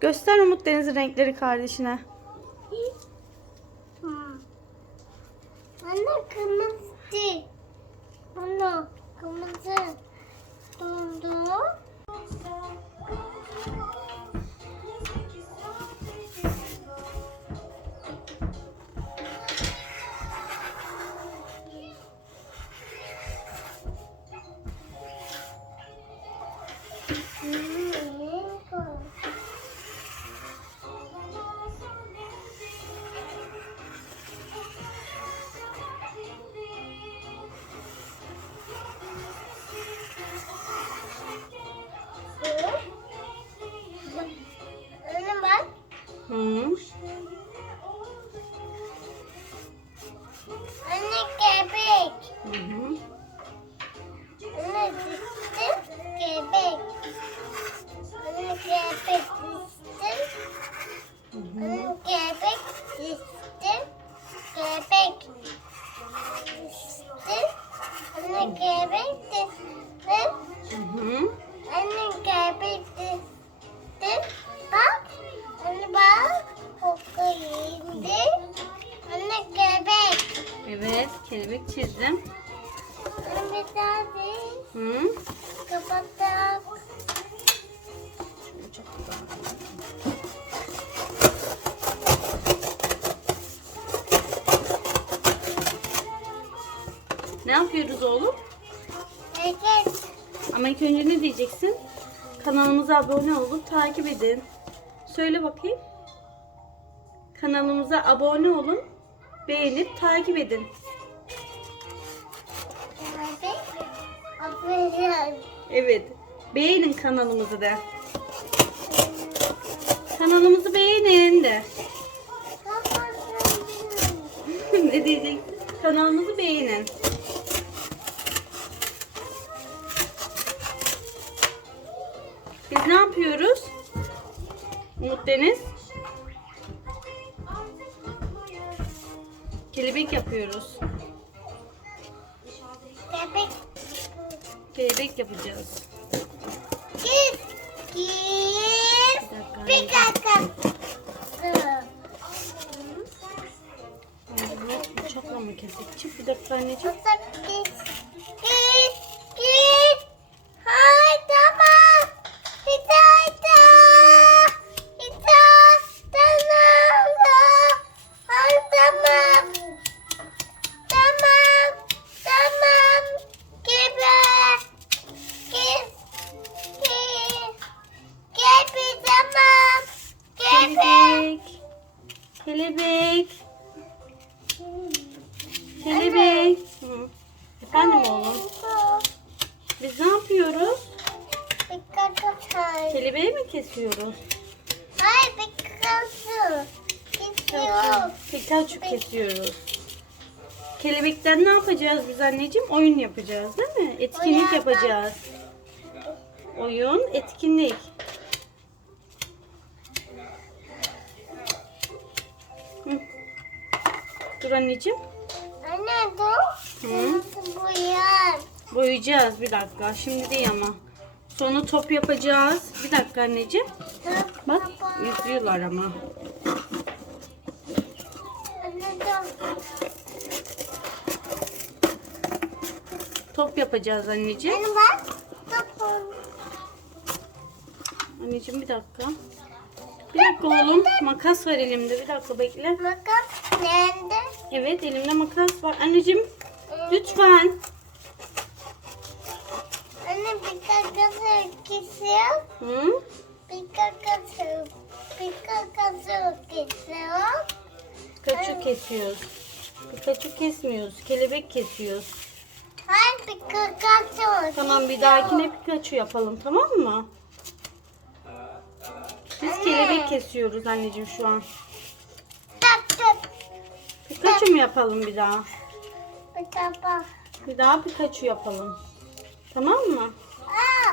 Göster Umut Deniz'in renkleri kardeşine. Anne kırmızı. Hı. Yapıyoruz oğlum? Evet. Ama ilk önce ne diyeceksin? Kanalımıza abone olup takip edin. Söyle bakayım. Kanalımıza abone olun. Beğenip takip edin. Evet. Beğenin kanalımızı da. Kanalımızı beğenin de. Ne diyeceksin? Kanalımızı beğenin. Deniz. Kelebek yapıyoruz. Köpek. Kelebek yapacağız. Git. dakika. Bir dakika. Bıçakla mı kesecek? Çift bir dakika anneciğim. Git. Oğlum. Biz ne yapıyoruz? Kelebeği mi kesiyoruz? Hayır Pikachu. Gidiyor. Pikachu kesiyoruz. Kelebekten ne yapacağız biz anneciğim? Oyun yapacağız değil mi? Etkinlik Oyun. yapacağız. Oyun, etkinlik. Hı. Dur anneciğim. Hı. Boyayacağız bir dakika. Şimdi değil ama. Sonra top yapacağız. Bir dakika anneciğim. Bak yüzüyorlar ama. Top yapacağız anneciğim. Anne bak. Topun. Anneciğim bir dakika. Bir dakika oğlum. Makas var elimde. Bir dakika bekle. Makas nerede? Evet elimde makas var. Anneciğim lütfen. Anne Pikachu kesiyor. Hı? Pikachu. Pikachu kesiyor. Pikachu kesiyoruz. Pikachu kesmiyoruz. Kelebek kesiyoruz. Hayır Pikachu. Tamam bir dahakine Pikachu yapalım tamam mı? Biz Anne. kelebek kesiyoruz anneciğim şu an. Pikachu mu yapalım bir daha? Baba. Bir daha Pikachu yapalım. Tamam mı? Aa,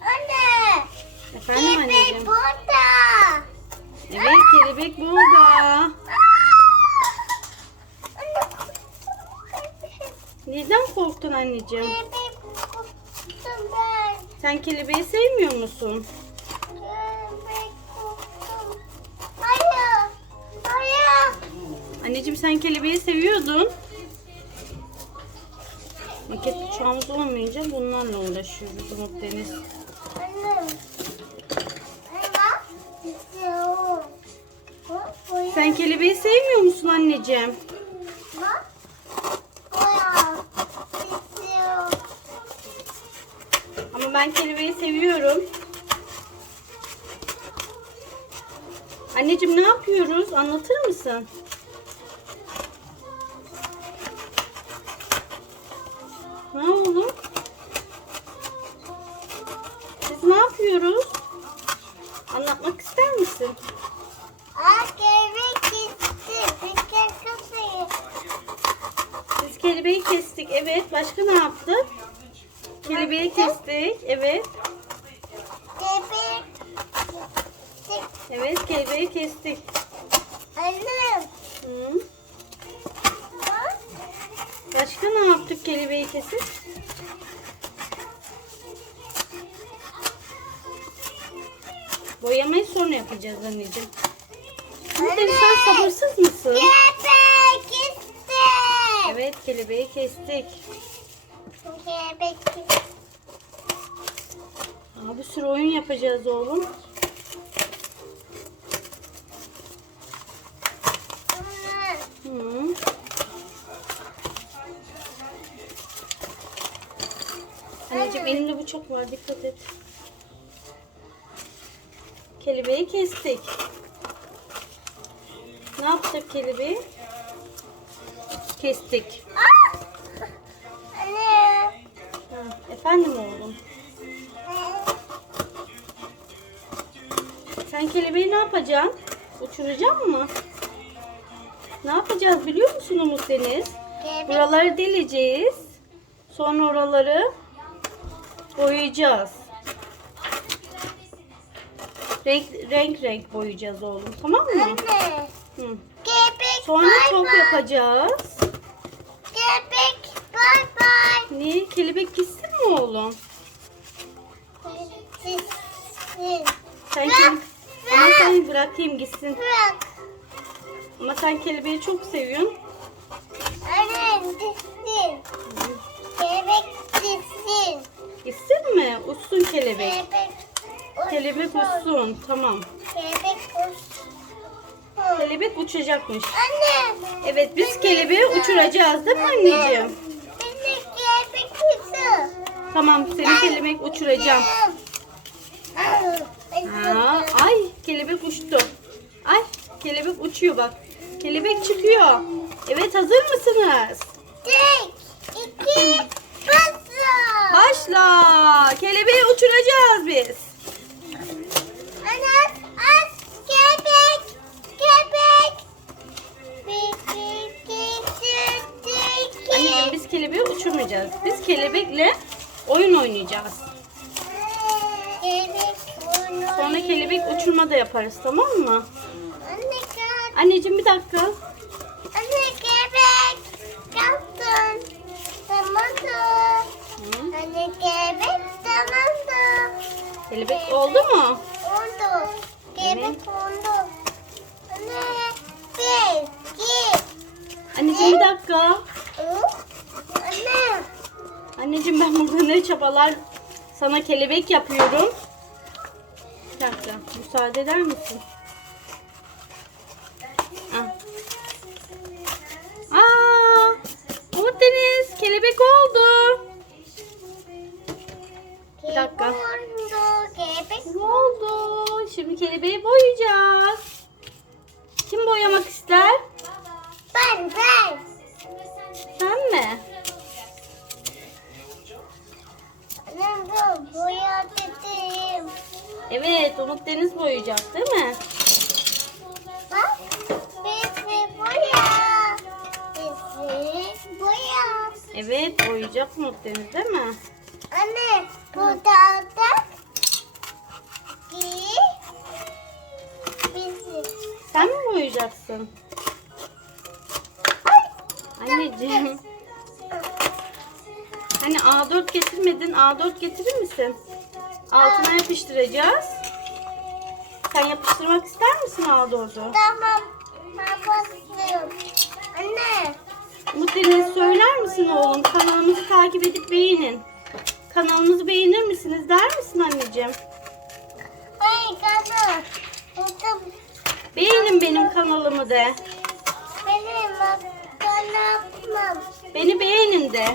anne. Efendim kelebek anneciğim. burada. Evet kelebek burada. Neden korktun anneciğim? Kelebek korktum ben. Sen kelebeği sevmiyor musun? Kelebek korktum. Hayır. Hayır. Anneciğim sen kelebeği seviyordun. Maket uçağımız olmayınca bunlarla uğraşıyoruz Umut Deniz. Sen kelebeği sevmiyor musun anneciğim? Ama ben kelebeği seviyorum. Anneciğim ne yapıyoruz? Anlatır mısın? Ne oldu? Biz ne yapıyoruz? Anlatmak ister misin? Aa, kelebek. Bir kere kafayı. Biz kelebeği kestik. Evet. Başka ne yaptık? Kelebeği kestik. Evet. Kelebek. Evet. Kelebeği kestik. Anne. Hı. Başka ne yaptık kelebeği kesip? Boyamayı sonra yapacağız anneciğim. Umutları sen sabırsız mısın? Kelebek gitti. Evet kelebeği kestik. Kelebek gitti. Aa, bir sürü oyun yapacağız oğlum. Anne. Hı. Anneciğim elimde bıçak var dikkat et. Kelebeği kestik. Ne yaptık kelebeği? Kestik. Aa! Anne. Ha, efendim oğlum. Sen kelebeği ne yapacaksın? Uçuracaksın mı? Ne yapacağız biliyor musun Umut Deniz? Buraları deleceğiz. Sonra oraları boyayacağız. Renk renk renk boyayacağız oğlum. Tamam mı? Anne. Hı. Kelebek Sonra bay top bay. yapacağız. Kelebek bay bay. Niye? Kelebek gitsin mi oğlum? Gitsin. Sen Bırak, kele- Ama bırak. sen bırakayım gitsin. Bırak. Ama sen kelebeği çok seviyorsun. Anne gitsin. Kelebek gitsin. Gitsin mi? Uçsun kelebek. Kelebek Kelebek uçsun. Tamam. Kelebek uçsun. Kelebek uçacakmış. Anne. Evet biz kelebeği uçuracağız değil mi anneciğim? Benim kelebek uçsun. Tamam seni kelebek uçuracağım. Aa, ay kelebek uçtu. Ay kelebek uçuyor bak. Kelebek çıkıyor. Evet hazır mısınız? Tek, iki. Başla. Kelebeği uçuracağız biz. Anas, as, üç, iki. Anneciğim biz kelebeği uçurmayacağız. Biz kelebekle oyun oynayacağız. Kelebek. Sonra kelebek uçurma da yaparız tamam mı? Anne. Anneciğim bir dakika. Anne kelebek. Kalktın. Tamamdır. Hı. Anne kelebek tamamdır. Kelebek oldu mu? Oldu. Kelebek oldu. Anne. Bir, iki, Anneciğim bir dakika. Anne. Anneciğim ben burada ne çabalar sana kelebek yapıyorum. Bir dakika müsaade eder misin? Ah. Aa, Umut Deniz kelebek oldu. Dakika. Ne oldu? Şimdi kelebeği boyayacağız. Kim boyamak ister? Ben ben. Sen mi? Annem bu boya dedim. Evet Umut Deniz boyayacak değil mi? Bak. Bizi boya. Bizi boya. Evet boyayacak Umut Deniz değil mi? Anne bu dağda ki bizi. Sen mi boyayacaksın? Anneciğim. Hani A4 getirmedin. A4 getirir misin? Altına yapıştıracağız. Sen yapıştırmak ister misin A4'ü? Tamam. Ben basıyorum. Anne. Deniz söyler misin oğlum? Kanalımızı takip edip beğenin. Kanalımızı beğenir misiniz der misin anneciğim? Ay kadın. Burada Beğenin benim kanalımı de. benim kanalım. Beni beğenin de.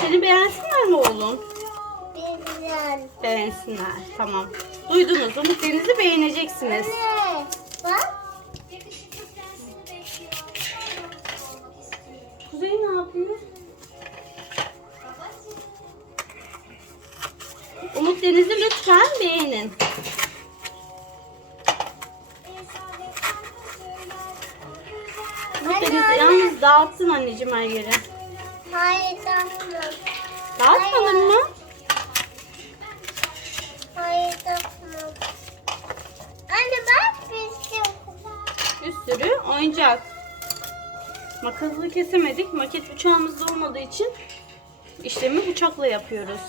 Seni beğensinler mi oğlum? Güzel. Beğensinler. Tamam. Duydunuz. Umut Deniz'i beğeneceksiniz. Anne. Bak. Kuzey ne yapıyor? Deniz'i lütfen beğenin. Anne. yalnız dağıttın anneciğim her yere. Hayır tamam. Dağıtmadın mı? Hayır tamam. Anne bak bir şey. Bir sürü oyuncak. Makasla kesemedik. Maket bıçağımız da olmadığı için işlemi bıçakla yapıyoruz.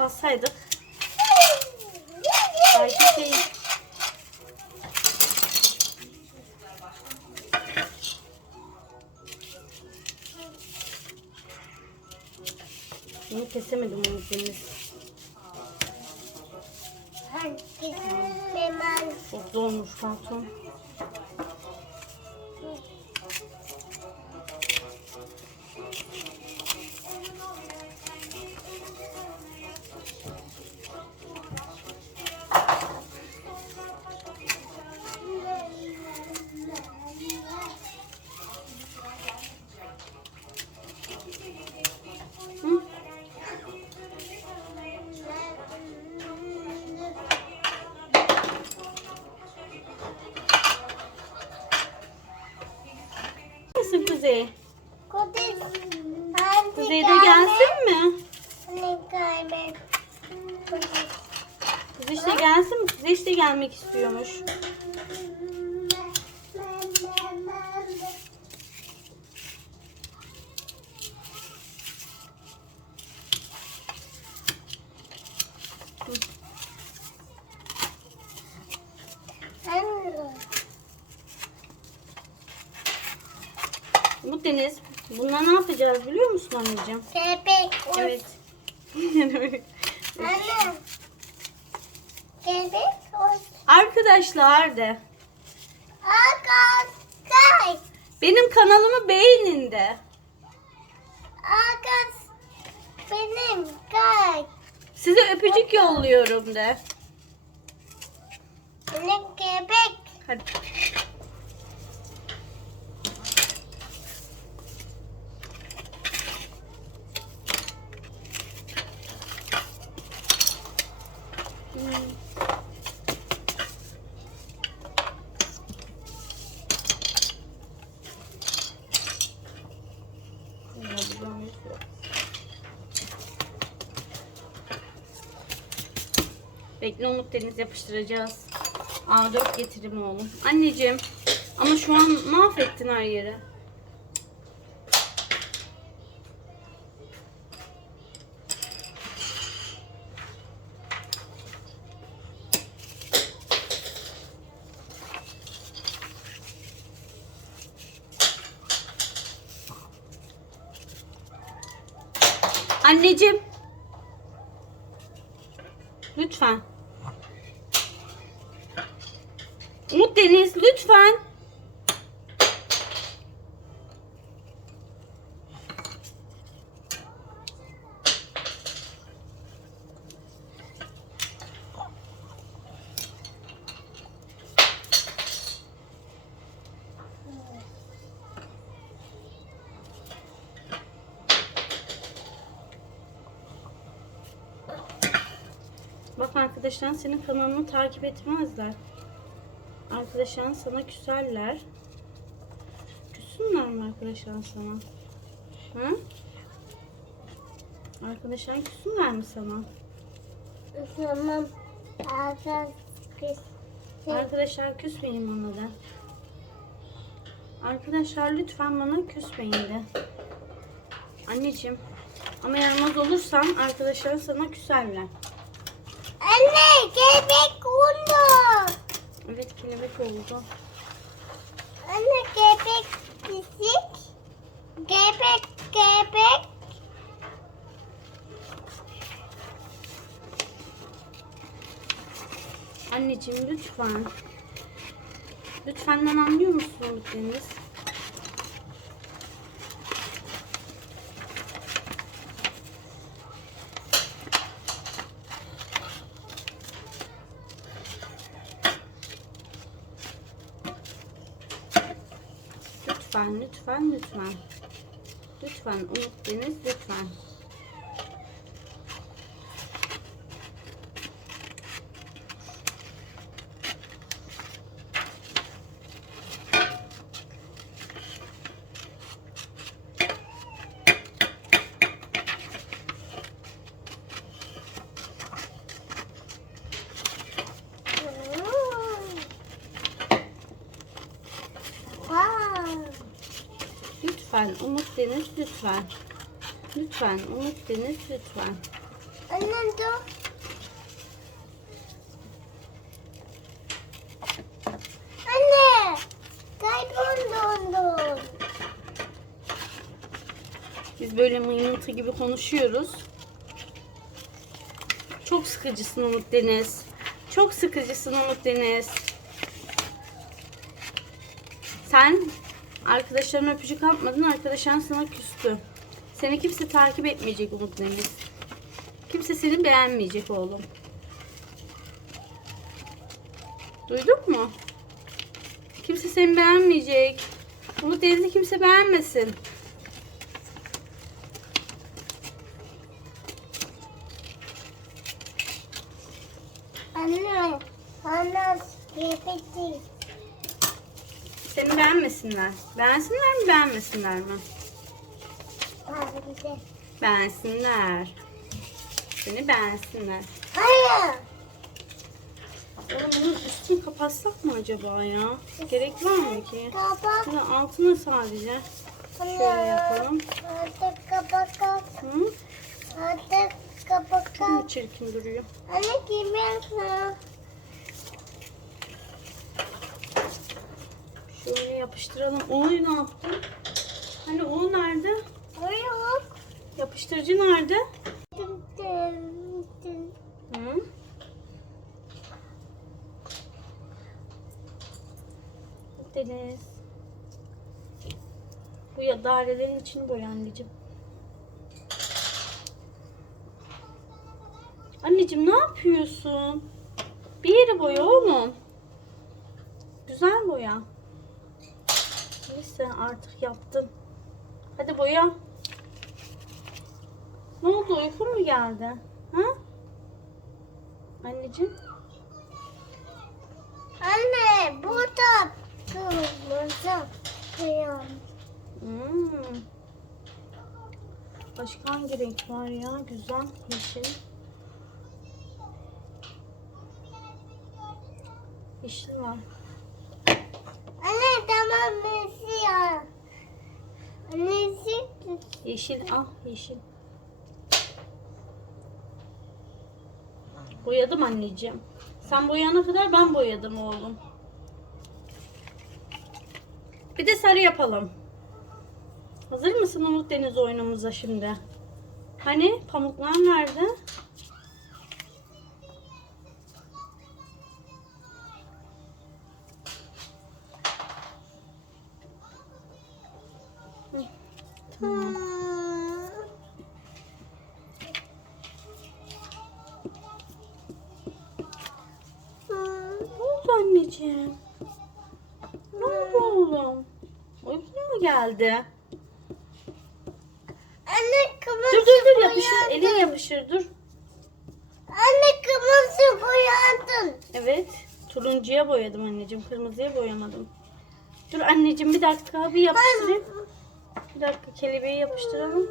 Kapatsaydık. Belki şey... Bunu kesemedim onu Deniz. Çok zormuş patron. Gelmek istiyormuş. Umut Deniz, bununla ne yapacağız biliyor musun anneciğim? Köpek. Evet. Anne. Köpek. Uç. Arkadaşlar de. Kay. benim kanalımı beğenin de. Akas. Benim. Kay. Size öpücük yolluyorum de. Milyonluk deniz yapıştıracağız. A4 getirim oğlum. Anneciğim ama şu an mahvettin her yeri. Anneciğim. Lütfen. Deniz lütfen. Bak arkadaşlar senin kanalını takip etmezler. Arkadaşlar sana küserler. Küssünler mi arkadaşlar sana? Hı? Arkadaşlar küssünler mi sana? Tamam. Arkadaşlar küsmeyin bana da. Arkadaşlar lütfen bana küsmeyin de. Anneciğim. Ama yaramaz olursan arkadaşlar sana küserler. Anne köpek oldu. Evet kelebek oldu. Anne köpek pisik. Köpek köpek. Anneciğim lütfen. Lütfenden anlıyor musun Umut Deniz? Lütfen, lütfen, lütfen. Lütfen Umut Deniz, lütfen. Wow. Lütfen Umut Deniz, lütfen. Lütfen Umut Deniz, lütfen. Anne dur. Anne. Kayboldum. Biz böyle mıymıntı gibi konuşuyoruz. Çok sıkıcısın Umut Deniz. Çok sıkıcısın Umut Deniz. Sen arkadaşlarına öpücük atmadın. Arkadaşların sana küstü. Seni kimse takip etmeyecek Umut Deniz. Kimse seni beğenmeyecek oğlum. Duydun mu? Kimse seni beğenmeyecek. Umut Deniz'i kimse beğenmesin. Anne. Anne köpek Seni beğenmesinler. Beğensinler mi beğenmesinler mi? Beğensinler. Seni beğensinler. Hayır. Oğlum bunun üstünü kapatsak mı acaba ya? Gerek var mı ki? Şunu altını sadece şöyle yapalım. Hadi kapak. Hı? Hadi kapak. Çok çirkin duruyor? Anne giymiyorsun. Şöyle yapıştıralım. O'yu ne yaptın? Hani o nerede? Yok. Yapıştırıcı nerede? Hı? Deniz. Bu ya dairelerin içini boya anneciğim. Anneciğim ne yapıyorsun? Bir yeri boya oğlum. Güzel boya. Neyse artık yaptım. Hadi boya. Ne oldu? Uykun mu geldi? Ha? Anneciğim. Anne burada kırmızı kıyam. Hmm. Başka hangi renk var ya? Güzel yeşil. Yeşil var. Tamam nesi ya? Yeşil ah yeşil. Boyadım anneciğim. Sen boyana kadar ben boyadım oğlum. Bir de sarı yapalım. Hazır mısın Umut Deniz oyunumuza şimdi? Hani pamuklar nerede? Geldi? Anne kırmızı Dur dur dur yapışır. Elin yapışır dur. Anne kırmızı boyadın. Evet. Turuncuya boyadım anneciğim. Kırmızıya boyamadım. Dur anneciğim bir dakika bir yapıştırayım. Bir dakika kelebeği yapıştıralım.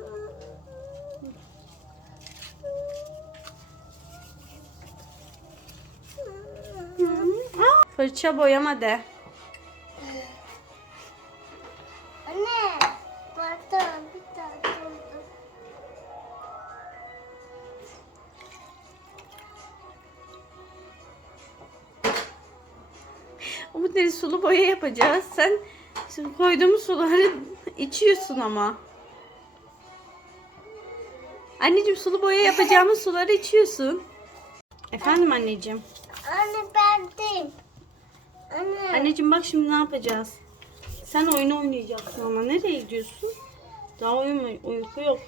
Fırça boyama de. Sulu boya yapacağız. Sen şimdi koyduğumuz suları içiyorsun ama. Anneciğim sulu boya yapacağımız suları içiyorsun. Efendim anneciğim. Anne bendim. Anne. Anneciğim bak şimdi ne yapacağız? Sen oyun oynayacaksın ama nereye gidiyorsun? Daha oyun uyku yok.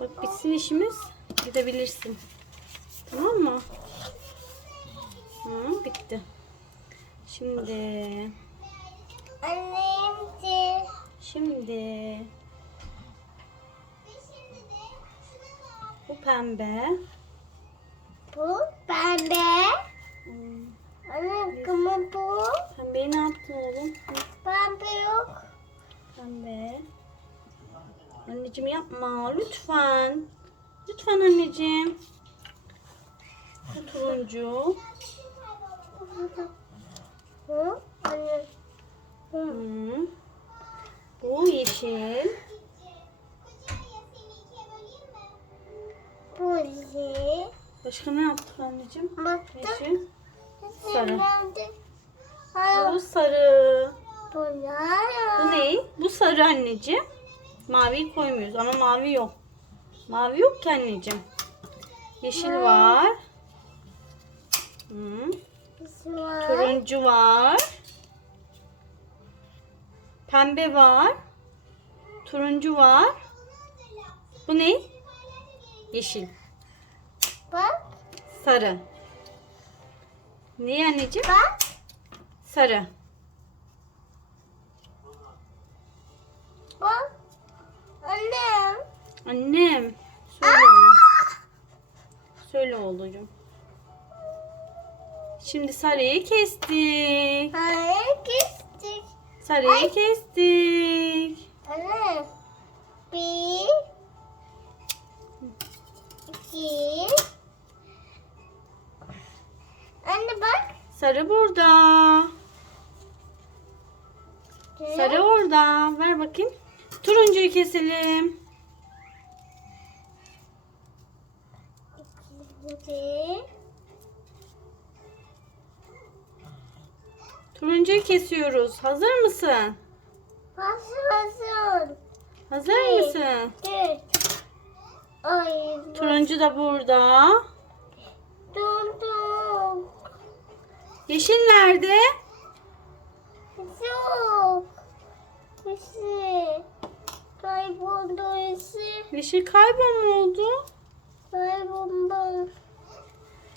Bak bitsin işimiz gidebilirsin. Tamam mı? Hı, bitti. Şimdi Annem de. şimdi bu pembe. Bu pembe. Hmm, Anne kımı bu. Pembeyi ne yaptın oğlum? Pembe yok. Pembe. Anneciğim yapma lütfen. Lütfen anneciğim. Bu turuncu. Bu. Anne. Bu. Hı. Bu yeşil. Bu şey. Başka ne yaptık anneciğim? Baktım. Yeşil. Sarı. Bu sarı. Bu ne? Bu sarı anneciğim. Maviyi koymuyoruz ama mavi yok. Mavi yok ki anneciğim. Yeşil var. Hı. Var. Turuncu var. Pembe var. Turuncu var. Bu ne? Yeşil. Bak. Sarı. Ne anneciğim? Bak. Sarı. Bak. Annem. Annem. Söyle oğlum. Söyle oğlum. Şimdi sarıyı kestik. Hayır kestik. Sarıyı kestik. Anne. Bir. İki. Anne bak. Sarı burada. Sarı orada. Ver bakayım. Turuncuyu keselim. İki. Turuncuyu kesiyoruz. Hazır mısın? Nasıl? Hazır mısın? Dört. Ay. Turuncu da burada. Dondum. Yeşil nerede? Yok. Isi. Kayboldu. Yeşil kaybolma oldu. Kayboldu.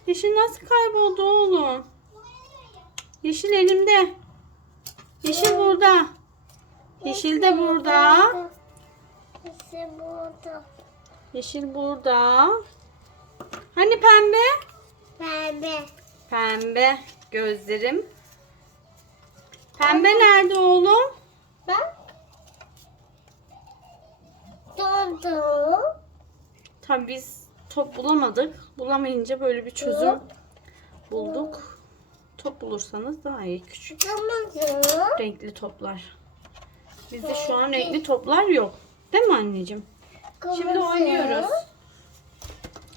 Yeşil nasıl kayboldu oğlum? Yeşil elimde. Yeşil burada. Yeşil de burada. İsi burada. Yeşil burada. Hani pembe? Pembe. Pembe gözlerim. Pembe nerede oğlum? Bak. Dondu. Tabii biz top bulamadık. Bulamayınca böyle bir çözüm bulduk. Top bulursanız daha iyi küçük renkli toplar. Bizde şu an renkli toplar yok. Değil mi anneciğim? Şimdi oynuyoruz.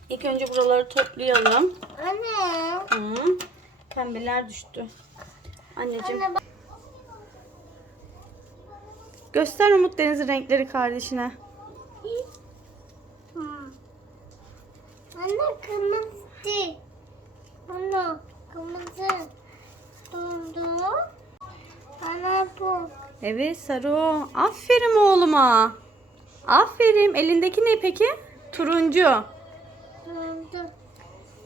İlk önce buraları toplayalım. Anne. Hı. Pembeler düştü. Anneciğim Anne göster Umut Deniz'in renkleri kardeşine. Anne kırmızı. Anne kırmızı. Dondu. Bana bu. Evet sarı o. Aferin oğluma. Aferin. Elindeki ne peki? Turuncu. Dondu.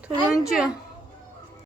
Turuncu. Anne.